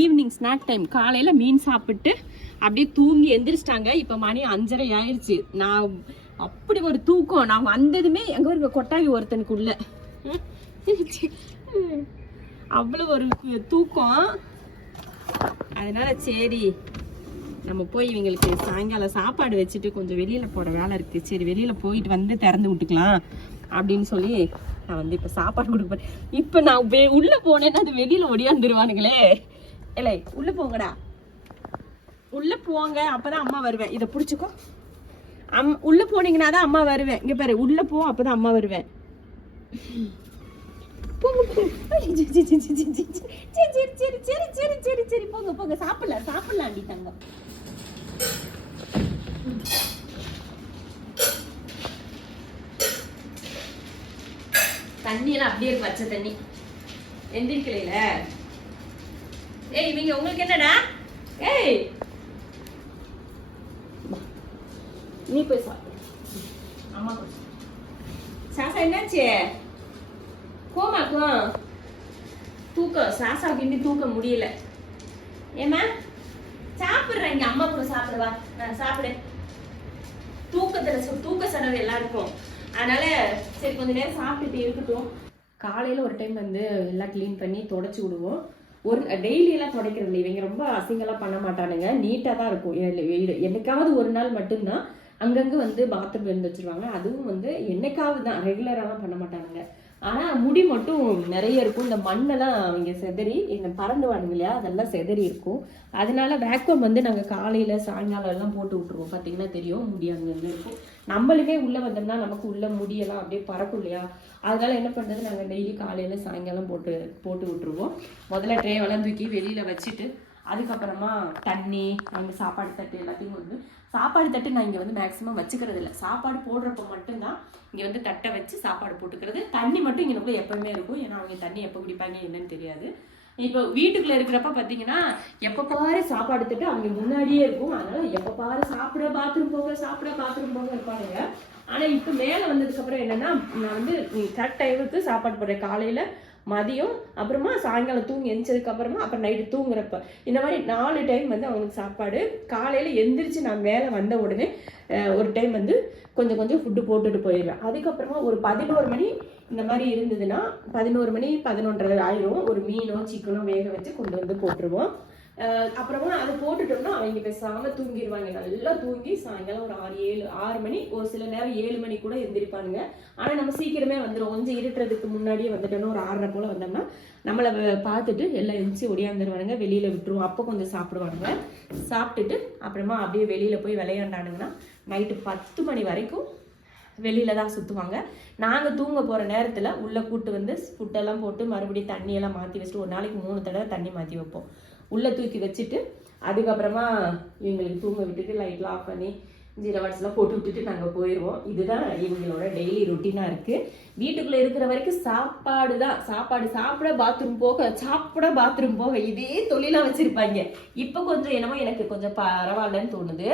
Evening snack time. காலையில் மீன் சாப்பிட்டு அப்படியே தூங்கி எந்திரிச்சிட்டாங்க. இப்போ மணி 5:30 ஆயிடுச்சு. நான் அப்படி ஒரு தூக்கம். நான் வந்ததுமே எங்கே ஒரு கொட்டாவி ஒருத்தனுக்குள்ள அவ்வளோ ஒரு தூக்கம். அதனால சரி நம்ம போய் இவங்களுக்கு சாயங்காலம் சாப்பாடு வச்சுட்டு கொஞ்சம் வெளியில் போகிற வேலை இருக்குது. சரி வெளியில் போயிட்டு வந்து திறந்து விட்டுக்கலாம் அப்படின்னு சொல்லி நான் வந்து இப்போ சாப்பாடு கொடுப்பேன். இப்போ நான் உள்ளே போனேன்னா அது வெளியில் ஒடியாந்துருவானுங்களே. இல்லை உள்ளே போங்கடா, உள்ளே போங்க, அப்போ தான் அம்மா வருவேன். இதை பிடிச்சிக்கோ. உள்ளே போனீங்கன்னா தான் அம்மா வருவேன். இங்கே பாரு, உள்ளே போ, அப்போ தான் அம்மா வருவேன். சரி போங்க போங்க, சாப்பிடலாம் அண்டி தங்க. தண்ணியெல்லாம் அப்படியே இருக்கு, பச்சை தண்ணி. எந்திரிக்கலையில ஏய் இவங்க உங்களுக்கு என்னடா? ஏய் நீ போய் சாப்பிடு. அம்மா போய் சாசா என்னாச்சு? கோமாக்கும் தூக்கம். சாசாவுக்கு இன்னும் தூக்க முடியல. ஏமா சாப்பிட்றேன், இங்க அம்மா கூட சாப்பிடுவா. சாப்பிடு. தூக்கத்துல தூக்க சடங்கு எல்லாருக்கும். அதனால சரி கொஞ்ச நேரம் சாப்பிட்டுட்டு இருக்கட்டும். காலையில ஒரு டைம் வந்து எல்லாம் கிளீன் பண்ணி தொடச்சி விடுவோம். ஒரு டெய்லி எல்லாம் துடைக்கிறது இல்லை. இவங்க ரொம்ப அசிங்கெல்லாம் பண்ண மாட்டானுங்க, நீட்டாக தான் இருக்கும். என்னைக்காவது ஒரு நாள் மட்டும்தான் அங்கங்கே வந்து பாத்ரூம் இருந்து வச்சிருவாங்க. அதுவும் வந்து என்னைக்காவது தான், ரெகுலராலாம் பண்ண மாட்டானுங்க. ஆனால் முடி மட்டும் நிறைய இருக்கும். இந்த மண்ணெல்லாம் அவங்க செதறி இந்த பறந்துவானுங்க இல்லையா, அதெல்லாம் செதறி இருக்கும். அதனால வேக்யூம் வந்து நாங்கள் காலையில் சாயங்காலம் எல்லாம் போட்டு விட்ருவோம். பார்த்தீங்கன்னா தெரியும், முடி அங்கங்கே இருக்கும். நம்மளுமே உள்ளே வந்தோம்னா நமக்கு உள்ள முடியெல்லாம் அப்படியே பறக்கும் இல்லையா. அதனால என்ன பண்ணுறது, நாங்கள் டெய்லி காலையில் சாயங்காலம் போட்டு விட்ருவோம். முதல்ல ட்ரேவெல்லாம் தூக்கி வெளியில் வச்சுட்டு அதுக்கப்புறமா தண்ணி, அங்கே சாப்பாடு தட்டு எல்லாத்தையும் வந்து சாப்பாடு தட்டு நான் இங்கே வந்து மேக்ஸிமம் வச்சுக்கிறது இல்லை. சாப்பாடு போடுறப்ப மட்டும்தான் இங்கே வந்து தட்டை வச்சு சாப்பாடு போட்டுக்கிறது. தண்ணி மட்டும் இங்கே எப்பவுமே இருக்கும். ஏன்னா அவங்க தண்ணி எப்போ குடிப்பாங்க என்னன்னு தெரியாது. இப்போ வீட்டுக்குள்ள இருக்கிறப்ப பார்த்தீங்கன்னா எப்போ பாரு சாப்பாடு தட்டு அவங்க முன்னாடியே இருக்கும். அதனால எப்போ பாரு சாப்பிட பாத்ரூம் போக இருப்பானுங்க. ஆனால் இப்போ மேலே வந்ததுக்கப்புறம் என்னன்னா, நான் வந்து கரெக்ட் டைமுக்கு சாப்பாடு போடுறேன். காலையில், மதியம், அப்புறமா சாயங்காலம் தூங்கி எந்திரிச்சதுக்கு அப்புறமா, அப்புறம் நைட்டு தூங்குறப்ப, இந்த மாதிரி 4 டைம் வந்து அவங்களுக்கு சாப்பாடு. காலையில் எந்திரிச்சு நான் மேலே வந்த உடனே ஒரு டைம் வந்து கொஞ்சம் கொஞ்சம் ஃபுட்டு போட்டுட்டு போயிடுவேன். அதுக்கப்புறமா ஒரு 11 மணி இந்த மாதிரி இருந்ததுன்னா 11 மணி 11:30 ஆயிரும். ஒரு மீனோ சிக்கனோ வேக வச்சு கொண்டு வந்து போட்டுருவோம். அப்புறமா அதை போட்டுட்டோம்னா அவங்க பேசாம தூங்கிடுவாங்க. நல்லா தூங்கி சாயங்காலம் ஒரு 6 மணி, ஒரு சில நேரம் 7 மணி கூட எந்திரிப்பானுங்க. ஆனால் நம்ம சீக்கிரமே வந்துடும். கொஞ்சம் இருட்டுறதுக்கு முன்னாடியே வந்துட்டோம்னா ஒரு 6:30 போல வந்தோம்னா நம்மளை பார்த்துட்டு எல்லாம் எழுச்சி ஒடியாந்துருவானுங்க. வெளியில் விட்டுருவோம். அப்போ கொஞ்சம் சாப்பிடுவானுங்க. சாப்பிட்டுட்டு அப்புறமா அப்படியே வெளியில் போய் விளையாண்டானுங்கன்னா நைட்டு 10 மணி வரைக்கும் வெளியில தான் சுற்றுவாங்க. நாங்கள் தூங்க போகிற நேரத்தில் உள்ளே கூட்டு வந்து ஃபுட்டெல்லாம் போட்டு மறுபடியும் தண்ணியெல்லாம் மாற்றி வச்சுட்டு ஒரு நாளைக்கு 3 தடவை தண்ணி மாற்றி வைப்போம். உள்ளே தூக்கி வச்சுட்டு அதுக்கப்புறமா இவங்களுக்கு தூங்க விட்டுட்டு லைட்லாம் ஆஃப் பண்ணி ஜீரவாட்ஸ்லாம் போட்டு விட்டுட்டு நாங்கள் போயிடுவோம். இதுதான் இவங்களோட டெய்லி ரொட்டீனாக இருக்குது. வீட்டுக்குள்ளே இருக்கிற வரைக்கும் சாப்பாடு தான். சாப்பிட பாத்ரூம் போக இதே தொழிலாக வச்சுருப்பாங்க. இப்போ கொஞ்சம் என்னமோ எனக்கு கொஞ்சம் பரவாயில்லன்னு தோணுது.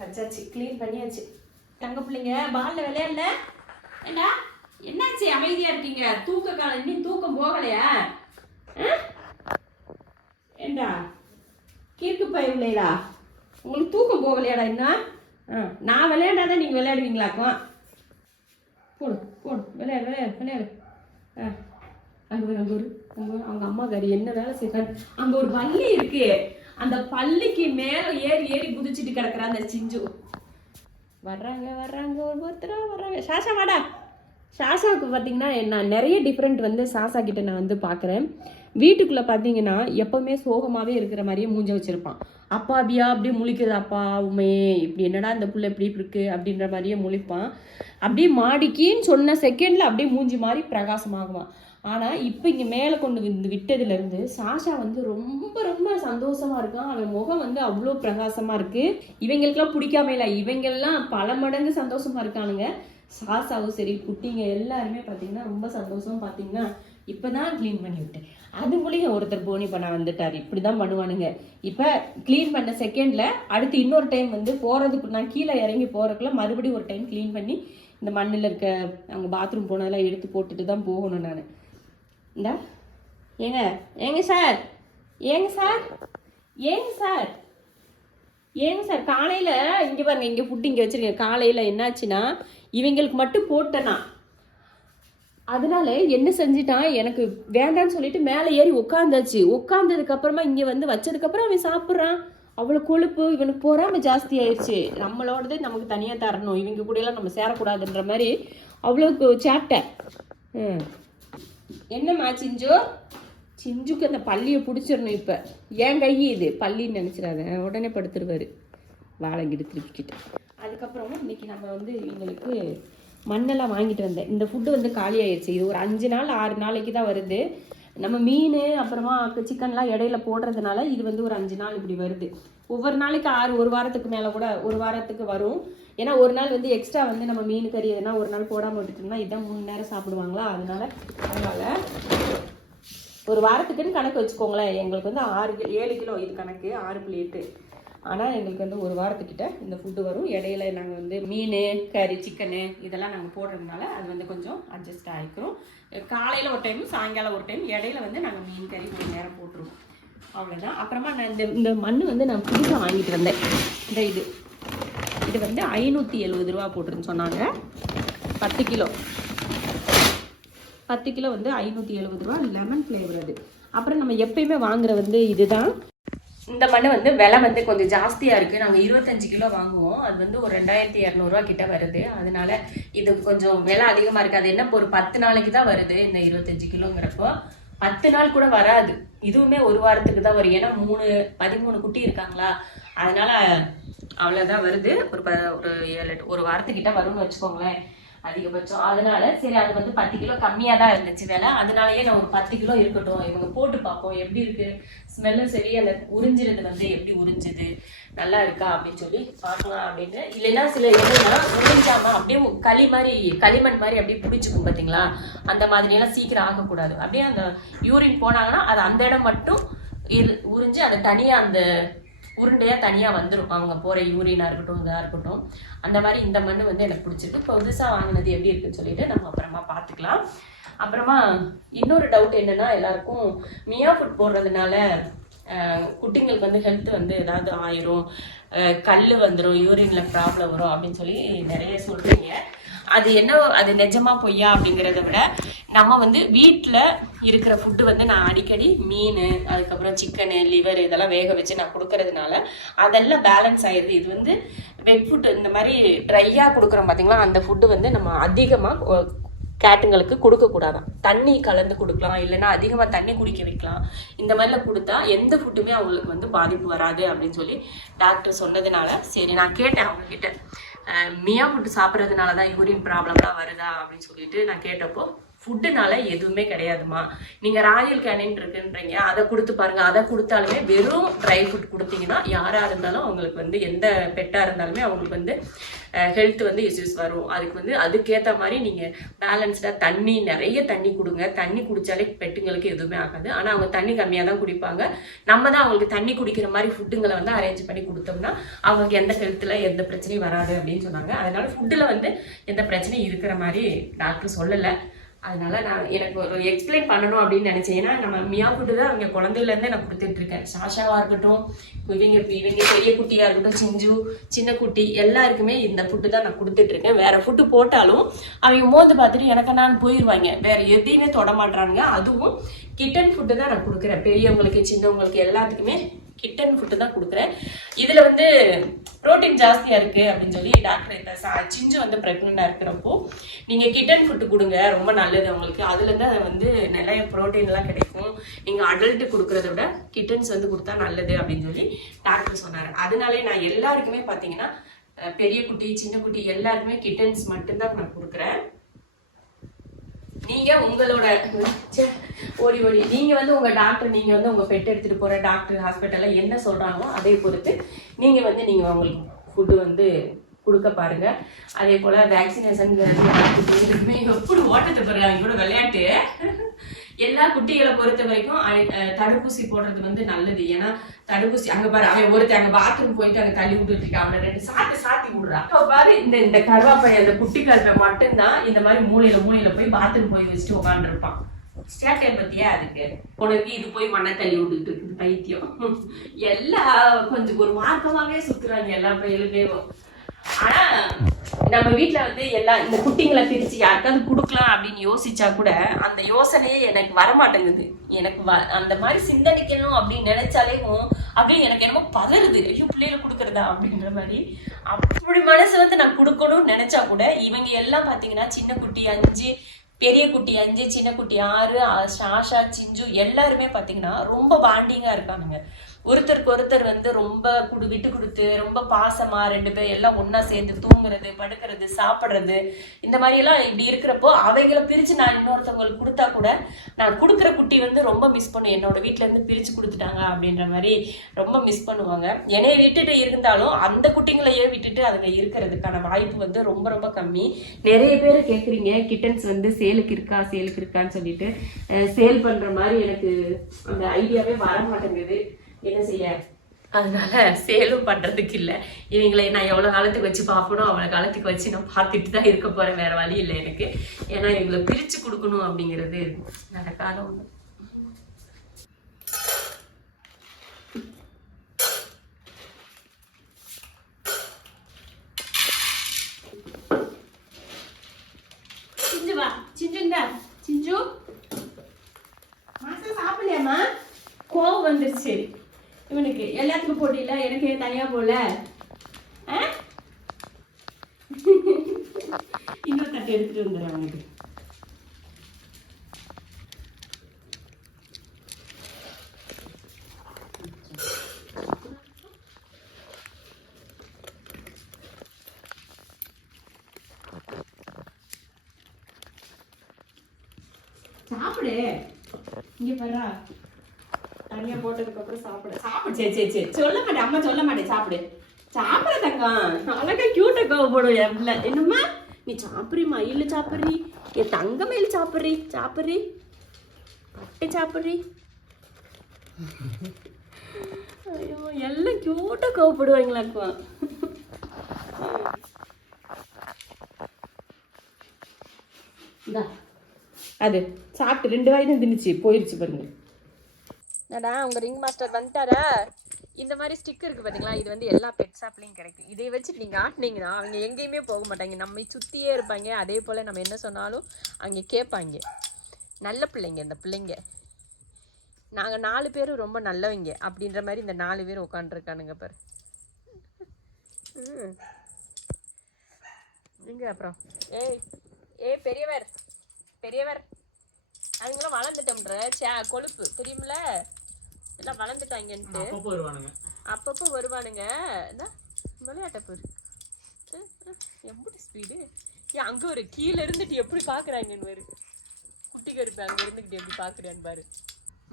வச்சாச்சு, க்ளீன் பண்ணியாச்சு. தங்க பிள்ளைங்க பாலில் விளையாடல. ஏண்டா என்னாச்சு அமைதியா இருக்கீங்க? தூக்க காலம் இன்னும் தூக்கம் போகலையா? ஏண்டா கீர்க்கு பயிர்களா, உங்களுக்கு தூக்கம் போகலையாடா? என்ன நான் விளையாடாதான் நீங்க விளையாடுவீங்களாக்கும். போடு விளையாடு. அங்க அவங்க அம்மா காரி என்ன வேலை செய்யறாரு. அங்க ஒரு பள்ளி இருக்கு. அந்த பள்ளிக்கு மேல ஏறி குதிச்சுட்டு கிடக்குற அந்த சிஞ்சு. வர்றாங்க ஒருத்தரா வர்றாங்க. சாசா வாடா. சாசாவுக்கு பார்த்தீங்கன்னா நான் நிறைய டிஃப்ரெண்ட் வந்து சாசா கிட்ட நான் வந்து பார்க்குறேன். வீட்டுக்குள்ளே பார்த்தீங்கன்னா எப்போவுமே சோகமாகவே இருக்கிற மாதிரியே மூஞ்ச வச்சுருப்பான். அப்பா அப்படியே முழிக்கிறது. அப்பா உமே இப்படி என்னடா இந்த புள்ள இப்படி இருக்கு அப்படின்ற மாதிரியே முழிப்பான். அப்படியே மாடிக்கின்னு சொன்ன செகண்டில் அப்படியே மூஞ்சி மாதிரி பிரகாசமாகுவான். ஆனால் இப்போ இங்கே மேலே கொண்டு வந்து விட்டதுலேருந்து சாஷா வந்து ரொம்ப ரொம்ப சந்தோஷமாக இருக்கான். அவன் முகம் வந்து அவ்வளோ பிரகாசமாக இருக்குது. இவங்களுக்கெல்லாம் பிடிக்காம இல்லை, இவங்கெல்லாம் பல மடங்கு சந்தோஷமாக இருக்கானுங்க. சாசாவும் சரி குட்டிங்க எல்லாருமே பார்த்தீங்கன்னா ரொம்ப சந்தோஷம். பார்த்தீங்கன்னா இப்போ தான் க்ளீன் பண்ணி விட்டேன். அதுக்குள்ளேயும் ஒருத்தர் போனி பண்ண வந்துட்டார். இப்படி தான் பண்ணுவானுங்க. இப்போ க்ளீன் பண்ண செகண்டில் அடுத்து இன்னொரு டைம் வந்து போகிறதுக்கு நான் கீழே இறங்கி போகிறதுக்குள்ள மறுபடியும் ஒரு டைம் க்ளீன் பண்ணி இந்த மண்ணில் இருக்க அவங்க பாத்ரூம் போனதெல்லாம் எடுத்து போட்டுட்டு தான் போகணும் நான். இந்தா ஏங்க ஏங்க சார் ஏங்க சார் ஏங்க சார் ஏங்க சார் காலையில் இங்கே பாருங்க, இங்கே ஃபுட்டு இங்கே வச்சுருக்கேன். காலையில் என்னாச்சுன்னா இவங்களுக்கு மட்டும் போட்டேன்னா, அதனால என்ன செஞ்சிட்டான், எனக்கு வேண்டான்னு சொல்லிட்டு மேலே ஏறி உட்காந்தாச்சு. உட்காந்ததுக்கப்புறமா இங்கே வந்து வச்சதுக்கப்புறம் அவன் சாப்பிட்றான். அவ்வளோ கொழுப்பு, இவனுக்கு போறாமல் ஜாஸ்தி ஆயிடுச்சு. நம்மளோடது நமக்கு தனியாக தரணும், இவங்க கூடயெல்லாம் நம்ம சேரக்கூடாதுன்ற மாதிரி அவ்வளோக்கு சேட்டை. என்னம்மா சிஞ்சு, சிஞ்சுக்கு அந்த பள்ளியை பிடிச்சிடணும். இப்போ ஏன் கை இது பள்ளின்னு நினச்சிடாத, உடனே படுத்துருவார் வாழைங்கிட்டு திருப்பிக்கிட்டு. அதுக்கப்புறம் இன்னைக்கு நம்ம வந்து இவங்களுக்கு மண்ணெல்லாம் வாங்கிட்டு வந்தேன். இந்த ஃபுட்டு வந்து காலி ஆயிடுச்சு. இது ஒரு 5 நாள் 6 நாளைக்கு தான் வருது. நம்ம மீன் அப்புறமா சிக்கன்லாம் இடையில போடுறதுனால இது வந்து ஒரு 5 நாள் இப்படி வருது. ஒவ்வொரு நாளைக்கு 6, ஒரு வாரத்துக்கு மேலே கூட ஒரு வாரத்துக்கு வரும். ஏன்னா ஒரு நாள் வந்து எக்ஸ்ட்ரா வந்து நம்ம மீன் கறி எதுனா ஒரு நாள் போடாமல் விட்டுட்டோம்னா இதான் 3 நேரம் சாப்பிடுவாங்களா, அதனால ஒரு வாரத்துக்குன்னு கணக்கு வச்சுக்கோங்களேன். எங்களுக்கு வந்து 7 கிலோ இது கணக்கு, 6.8. ஆனால் எங்களுக்கு வந்து ஒரு வாரத்துக்கிட்ட இந்த ஃபுட்டு வரும். இடையில நாங்கள் வந்து மீன் கறி சிக்கனு இதெல்லாம் நாங்கள் போடுறதுனால அது வந்து கொஞ்சம் அட்ஜஸ்ட் ஆகிக்கிறோம். காலையில் ஒரு டைம், சாயங்காலம் ஒரு டைம், இடையில வந்து நாங்கள் மீன் கறி ஒரு நேரம் போட்டுருவோம், அவ்வளோதான். அப்புறமா நான் இந்த மண் வந்து நான் புதுசாக வாங்கிட்டு வந்தேன். இது வந்து 570 ரூபா போட்டுருன்னு சொன்னாங்க. 10 கிலோ வந்து 570 ரூபா, லெமன் ஃப்ளேவர் அது. அப்புறம் நம்ம எப்பயுமே வாங்குற வந்து இதுதான். இந்த மண் வந்து விலை வந்து கொஞ்சம் ஜாஸ்தியாக இருக்குது. நாங்கள் 25 கிலோ வாங்குவோம். அது வந்து ஒரு 2200 ரூபா கிட்ட வருது. அதனால இது கொஞ்சம் விலை அதிகமாக இருக்குது. அது என்ன ஒரு 10 நாளைக்கு தான் வருது. இந்த 25 கிலோங்கிறப்போ 10 நாள் கூட வராது. இதுவுமே ஒரு வாரத்துக்கு தான் வரும். ஏன்னா 13 குட்டி இருக்காங்களா, அதனால அவ்வளோதான் வருது. ஒரு 7-8 ஒரு வாரத்துக்கிட்ட வரும்னு வச்சுக்கோங்களேன் அதிகபட்சம். அதனால சரி, அது வந்து 10 கிலோ கம்மியாக தான் இருந்துச்சு விலை. அதனாலயே நான் ஒரு 10 கிலோ இருக்கட்டும், இவங்க போட்டு பார்ப்போம் எப்படி இருக்கு, ஸ்மெல்லும் சரி, அந்த உறிஞ்சிறது வந்து எப்படி உறிஞ்சுது, நல்லா இருக்கா அப்படின்னு சொல்லி பார்க்கலாம் அப்படின்னு. இல்லைன்னா சில என்னன்னா உறிஞ்சாம அப்படியே களிமண் மாதிரி அப்படியே பிடிச்சிக்கும் பார்த்தீங்களா, அந்த மாதிரியெல்லாம் சீக்கிரம் ஆகக்கூடாது. அப்படியே அந்த யூரின் போனாங்கன்னா அது அந்த இடம் மட்டும் உறிஞ்சு அதை தனியாக அந்த உருண்டையாக தனியாக வந்துடும். அவங்க போகிற யூரினாக இருக்கட்டும், இதாக இருக்கட்டும். அந்த மாதிரி இந்த மண் வந்து எனக்கு பிடிச்சிருக்கு. இப்போ புதுசாக வாங்கினது எப்படி இருக்குன்னு சொல்லிட்டு நம்ம அப்புறமா பார்த்துக்கலாம். அப்புறமா இன்னொரு டவுட் என்னென்னா, எல்லாருக்கும் மியா ஃபுட் போடுறதுனால குட்டிங்களுக்கு வந்து ஹெல்த் வந்து ஏதாவது ஆயிரும், கல் வந்துடும், யூரினில் ப்ராப்ளம் வரும் அப்படின்னு சொல்லி நிறைய சொல்கிறீங்க. அது என்ன, அது நிஜமா பொய்யா அப்படிங்கிறத விட நம்ம வந்து வீட்டில் இருக்கிற ஃபுட்டு வந்து நான் அடிக்கடி மீன், அதுக்கப்புறம் சிக்கனு, லிவர் இதெல்லாம் வேக வச்சு நான் கொடுக்கறதுனால அதெல்லாம் பேலன்ஸ் ஆயிடுது. இது வந்து வெட் ஃபுட்டு இந்த மாதிரி ட்ரையாக கொடுக்குறோம் பார்த்தீங்களா, அந்த ஃபுட்டு வந்து நம்ம அதிகமாக கேட்டுங்களுக்கு கொடுக்கக்கூடாதான். தண்ணி கலந்து கொடுக்கலாம், இல்லைன்னா அதிகமாக தண்ணி குடிக்க வைக்கலாம். இந்த மாதிரிலாம் கொடுத்தா எந்த ஃபுட்டுமே அவங்களுக்கு வந்து பாதிப்பு வராது அப்படின்னு சொல்லி டாக்டர் சொன்னதுனால சரி நான் கேட்டேன் அவங்கக்கிட்ட, மியா ஃபுட்டு சாப்பிட்றதுனால தான் யூரின் ப்ராப்ளம்லாம் வருதா அப்படின்னு சொல்லிட்டு நான் கேட்டப்போ, ஃபுட்டுனால எதுவுமே கிடையாதுமா, நீங்கள் ராயல் கேனின் இருக்குன்றீங்க, அதை கொடுத்து பாருங்கள். அதை கொடுத்தாலுமே வெறும் ட்ரை ஃபுட் கொடுத்தீங்கன்னா யாராக இருந்தாலும் அவங்களுக்கு வந்து எந்த பெட்டாக இருந்தாலுமே அவங்களுக்கு வந்து ஹெல்த் வந்து இஷ்யூஸ் வரும். அதுக்கு வந்து அதுக்கேற்ற மாதிரி நீங்கள் பேலன்ஸ்டாக நிறைய தண்ணி கொடுங்க. தண்ணி குடித்தாலே பெட்டுங்களுக்கு எதுவுமே ஆகாது. ஆனால் அவங்க தண்ணி கம்மியாக தான் குடிப்பாங்க. நம்ம தான் அவங்களுக்கு தண்ணி குடிக்கிற மாதிரி ஃபுட்டுங்களை வந்து அரேஞ்ச் பண்ணி கொடுத்தோம்னா அவங்களுக்கு எந்த ஹெல்த்தில் எந்த பிரச்சனையும் வராது அப்படின்னு சொன்னாங்க. அதனால ஃபுட்டில் வந்து எந்த பிரச்சனையும் இருக்கிற மாதிரி டாக்டர் சொல்லலை. அதனால நான் எனக்கு ஒரு எக்ஸ்பிளைன் பண்ணணும் அப்படின்னு நினைச்சேன். ஏன்னா நம்ம மியா ஃபுட்டு தான் அவங்க குழந்தையிலேருந்தே நான் கொடுத்துட்ருக்கேன். சாஷாவாக இருக்கட்டும், இவங்க பெரிய குட்டியாக இருக்கட்டும், சிஞ்சு சின்ன குட்டி எல்லாருக்குமே இந்த ஃபுட்டு தான் நான் கொடுத்துட்ருக்கேன். வேற ஃபுட்டு போட்டாலும் அவங்க மோந்து பார்த்துட்டு எனக்கு நான் போயிடுவாங்க, வேற எதையுமே தொட மாட்டானுங்க. அதுவும் கிட்டன் ஃபுட்டு தான் நான் கொடுக்குறேன். பெரியவங்களுக்கு சின்னவங்களுக்கு எல்லாத்துக்குமே கிட்டன் ஃபுட்டு தான் கொடுக்குறேன். இதில் வந்து ப்ரோட்டீன் ஜாஸ்தியாக இருக்குது அப்படின்னு சொல்லி டாக்டர் இப்போ சிஞ்சு வந்து ப்ரெக்னெண்ட்டாக இருக்கிறப்போ நீங்கள் கிட்டன் ஃபுட்டு கொடுங்க, ரொம்ப நல்லது அவங்களுக்கு. அதுலேருந்து அதை வந்து நிறைய ப்ரோட்டீன்லாம் கிடைக்கும். நீங்கள் அடல்ட்டு கொடுக்குறத விட கிட்டன்ஸ் வந்து கொடுத்தா நல்லது அப்படின்னு சொல்லி டாக்டர் சொன்னார். அதனாலே நான் எல்லாருக்குமே பார்த்தீங்கன்னா பெரிய குட்டி சின்ன குட்டி எல்லாருக்குமே கிட்டன்ஸ் மட்டும்தான் நான் கொடுக்குறேன். நீங்க உங்களோட ஓடி நீங்க வந்து உங்க டாக்டர், நீங்க வந்து உங்க பெட் எடுத்துட்டு போற டாக்டர் ஹாஸ்பிட்டல்ல என்ன சொல்றாங்களோ அதை பொறுத்து நீங்க வந்து நீங்க அவங்களுக்கு ஃபுட்டு வந்து கொடுக்க பாருங்க. அதே போல வேக்சினேஷன் எப்படி ஓட்டத்தை பாருங்க, அவங்க கூட விளையாட்டு எல்லா குட்டிகளை பொறுத்த வரைக்கும் தடுப்பூசி போடுறது வந்து நல்லது. ஏன்னா தடுப்பூசி அங்க பாரு, அவன் ஒருத்தர் அங்க பாத்ரூம் போயிட்டு அங்க தள்ளி விட்டுட்டு இருக்கான், அவனை 2 சாத்தி விடுறான். பாரு இந்த கருவாப்பை அந்த குட்டி கருப்பை மட்டும்தான் இந்த மாதிரி மூலையில போய் பாத்ரூம் போய் வச்சுட்டு உட்காந்துருப்பான். ஸ்டேட்டை பத்தியா அதுக்கு உனக்கு இது போய் மண்ணை தள்ளி விட்டுட்டு இருக்குது பைத்தியம். எல்லாம் கொஞ்சம் ஒரு மார்க்கமாவே சுத்துறாங்க எல்லா பையலுமே. ஆனா நம்ம வீட்டுல வந்து எல்லாம் இந்த குட்டிங்களை பிரிச்சு யாருக்காவது கொடுக்கலாம் அப்படின்னு யோசிச்சா கூட அந்த யோசனையே எனக்கு வரமாட்டேங்குது. எனக்கு அந்த மாதிரி சிந்தனைக்கணும் அப்படின்னு நினைச்சாலேயும் அப்படியே எனக்கு என்னமோ பதறுது. ஐயோ பிள்ளைகளை கொடுக்குறதா அப்படின்ற மாதிரி. அப்படி மனசு வந்து நான் கொடுக்கணும்னு நினைச்சா கூட இவங்க எல்லாம் பாத்தீங்கன்னா சின்ன குட்டி 5, பெரிய குட்டி 5, சின்ன குட்டி 6, சாஷா, சிஞ்சு எல்லாருமே பாத்தீங்கன்னா ரொம்ப பாண்டிங்கா இருக்கானுங்க. ஒருத்தருக்கு ஒருத்தர் வந்து ரொம்ப விட்டு கொடுத்து ரொம்ப பாசமா 2 பேர் எல்லாம் ஒன்னா சேர்ந்து தூங்குறது, படுக்கிறது, சாப்பிட்றது, இந்த மாதிரி எல்லாம் இப்படி இருக்கிறப்போ அவைகளை பிரிச்சு நான் இன்னொருத்தவங்களுக்கு கொடுத்தா கூட நான் கொடுக்குற குட்டி வந்து ரொம்ப மிஸ் பண்ணுவேன். என்னோட வீட்டுல இருந்து பிரிச்சு கொடுத்துட்டாங்க அப்படின்ற மாதிரி ரொம்ப மிஸ் பண்ணுவாங்க. என்னைய விட்டுட்டு இருந்தாலும் அந்த குட்டிங்களையே விட்டுட்டு அதுங்க இருக்கிறதுக்கான வாய்ப்பு வந்து ரொம்ப ரொம்ப கம்மி. நிறைய பேர் கேட்குறீங்க கிட்டன்ஸ் வந்து சேலுக்கு இருக்கான்னு சொல்லிட்டு. சேல் பண்ற மாதிரி எனக்கு அந்த ஐடியாவே வர மாட்டேங்குது. என்ன செய்ய, அதனால சேலும் பண்றதுக்கு இல்லை. இவங்களை நான் எவ்வளவு காலத்துக்கு வச்சு பார்க்கணும் அவ்வளவு காலத்துக்கு வச்சு நான் பார்த்துட்டு தான் இருக்க போறேன். வேற வழி இல்லை எனக்கு. ஏன்னா இவங்களை பிரிச்சு கொடுக்கணும் அப்படிங்கிறது நடக்காத ஒண்ணு. சிஞ்சு வா, சிஞ்சுங்க, சிஞ்சு மாசம் சாப்பிடலையாமா? கோவம் வந்துருச்சு இவனுக்கு. எல்லாத்துக்கும் போட்டியில எனக்கு தனியா போல. இன்னொரு தட்டை எடுத்துட்டு வந்துடுறேன் அவனுக்கு. சாப்பிடு, இங்க பாரு. தனியா போட்டதுக்கு அப்புறம் சாப்பிடு. சரி சொல்ல மாட்டேன், அம்மா சொல்ல மாட்டேன். சாப்பிட தங்கம். அழகா கியூட்டா கோவப்படும் என் பிள்ளை. என்னம்மா நீ சாப்பிடுறிமா? இல்ல சாப்பிட்றி, என் தங்க மேல சாப்பிட்றி பட்டை சாப்பிட்றி. ஐயோ எல்லாம் கியூட்டா கோவப்படுவாங்களாக்குவா. அது சாப்பிட்டு 2 வாய் தான் தின்னுச்சு, போயிருச்சு பாருங்க. நடா உங்க ரிங் மாஸ்டர் வந்துட்டாரா? இந்த மாதிரி ஸ்டிக் இருக்கு பாத்தீங்களா, இது வந்து எல்லா பெட் ஷாப்லயும் கிடைக்கும். இதை வச்சு நீங்க ஆட்டினீங்கன்னா அவங்க எங்கேயுமே போக மாட்டாங்க, நம்ம சுத்தியே இருப்பாங்க. அதே போல நம்ம என்ன சொன்னாலும் அங்கே கேட்பாங்க. நல்ல பிள்ளைங்க இந்த பிள்ளைங்க. நாங்க 4 பேரும் ரொம்ப நல்லவங்க அப்படின்ற மாதிரி இந்த 4 பேர் உட்காந்துருக்கானுங்க பாரு. இங்க அப்புறம் பெரியவர் அதுங்களாம் வளர்ந்துட்டோம்ன்ற கொழுப்பு தெரியுமில, எல்லாம் வளர்ந்துட்டாங்கன்ட்டு அப்பப்போ வருவானுங்க. விளையாட்ட பேர் எப்படி ஸ்பீடு. ஏன் அங்க ஒரு கீழே இருந்துட்டு எப்படி பாக்குறாங்கன்னு பாரு. குட்டி கருப்பு அங்க இருந்துகிட்டு எப்படி பாக்குறான்னு பாரு.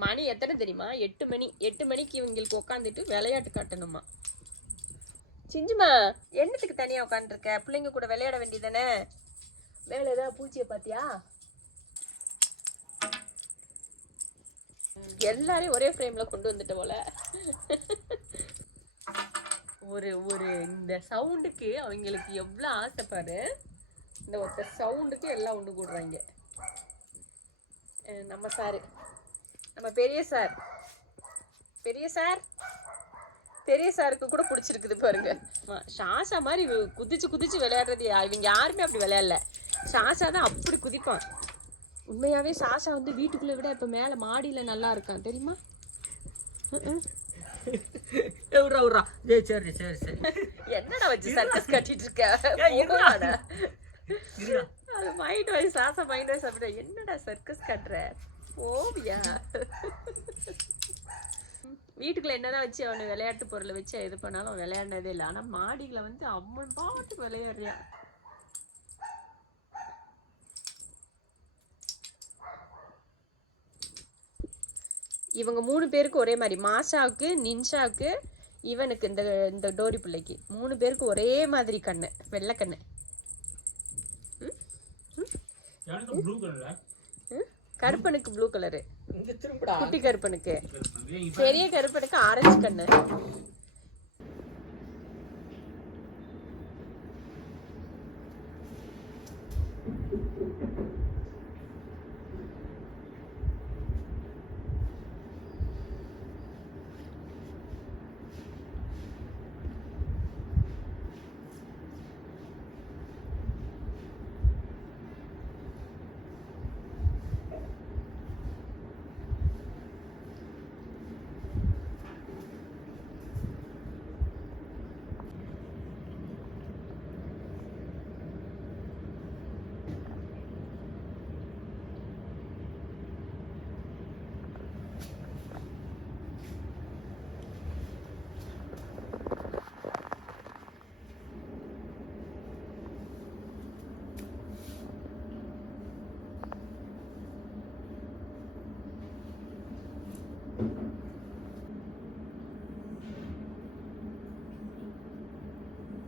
மணி எத்தனை தெரியுமா? 8 மணி. 8 மணிக்கு இவங்களுக்கு உட்காந்துட்டு விளையாட்டு காட்டணுமா. சிஞ்சுமா என்னத்துக்கு தனியா உட்காந்துருக்க? பிள்ளைங்க கூட விளையாட வேண்டியதானே. மேல ஏதாவது பூச்சியை பாத்தியா? எல்லாரையும் ஒரே ஃப்ரேம்ல கொண்டு வந்துட்ட போல. ஒரு இந்த சவுண்டுக்கு அவங்களுக்கு எவ்வளவு ஆசைப்பாரு. இந்த ஒருத்த சவுண்டுக்கு எல்லாம் ஒன்று கூடுறாங்க. நம்ம சாரு, நம்ம பெரிய சாருக்கு கூட பிடிச்சிருக்குது பாருங்க. ஷாஷா மாதிரி குதிச்சு விளையாடுறது இவங்க யாருமே அப்படி விளையாடல. ஷாஷா தான் அப்படி குதிப்பான். உண்மையாவே சாஷா வந்து வீட்டுக்குள்ள விட இப்ப மேல மாடியில நல்லா இருக்கான் தெரியுமா? சரி என்னடா வச்சு சர்க்கஸ் கட்டிட்டு இருக்க? அது mind wise Sasha mind wise அப்படி என்னடா சர்க்கஸ் கட்டுற ஓவியா? வீட்டுக்குள்ள என்னதான் வச்சு அவனை விளையாட்டு பொருளை வச்சு இது பண்ணாலும் அவன் விளையாடினதே இல்லை. ஆனா மாடியில வந்து அவன் பாட்டுக்கு விளையாடுறான். இவங்க 3 பேருக்கு ஒரே மாதிரி, மாஷாவுக்கு, நின்ஷாவுக்கு, இவனுக்கு இந்த டோரி பிள்ளைக்கு 3 பேருக்கு ஒரே மாதிரி கண்ணு, வெள்ளை கண்ணு. கருப்பனுக்கு ப்ளூ கலரு, இங்க திரும்படா. குட்டி கருப்பனுக்கு. பெரிய கருப்பனுக்கு ஆரஞ்சு கண்ணு.